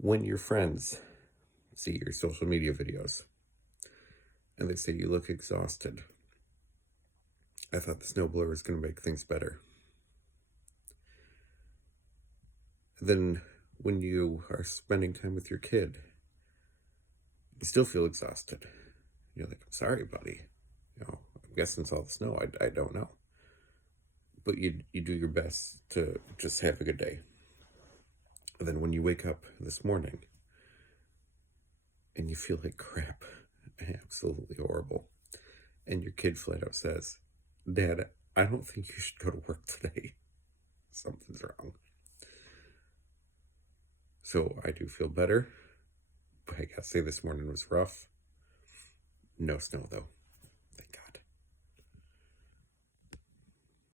When your friends see your social media videos and they say you look exhausted, I thought the snowblower was going to make things better. Then when you are spending time with your kid, you still feel exhausted. You're like, I'm sorry, buddy. I'm guessing it's all the snow. I don't know. But you do your best to just have a good day. And then when you wake up this morning and you feel like crap, absolutely horrible, and your kid flat out says, Dad, I don't think you should go to work today. Something's wrong. So I do feel better, but I gotta say this morning was rough. No snow though.